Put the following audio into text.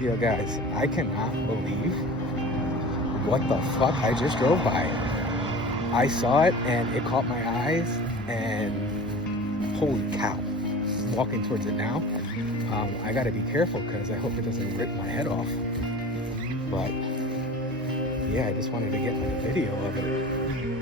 Yo, guys, I cannot believe what the fuck I just drove by. I saw it and it caught my eyes, and holy cow. I'm walking towards it now. I gotta be careful because I hope it doesn't rip my head off. But yeah, I just wanted to get like a video of it.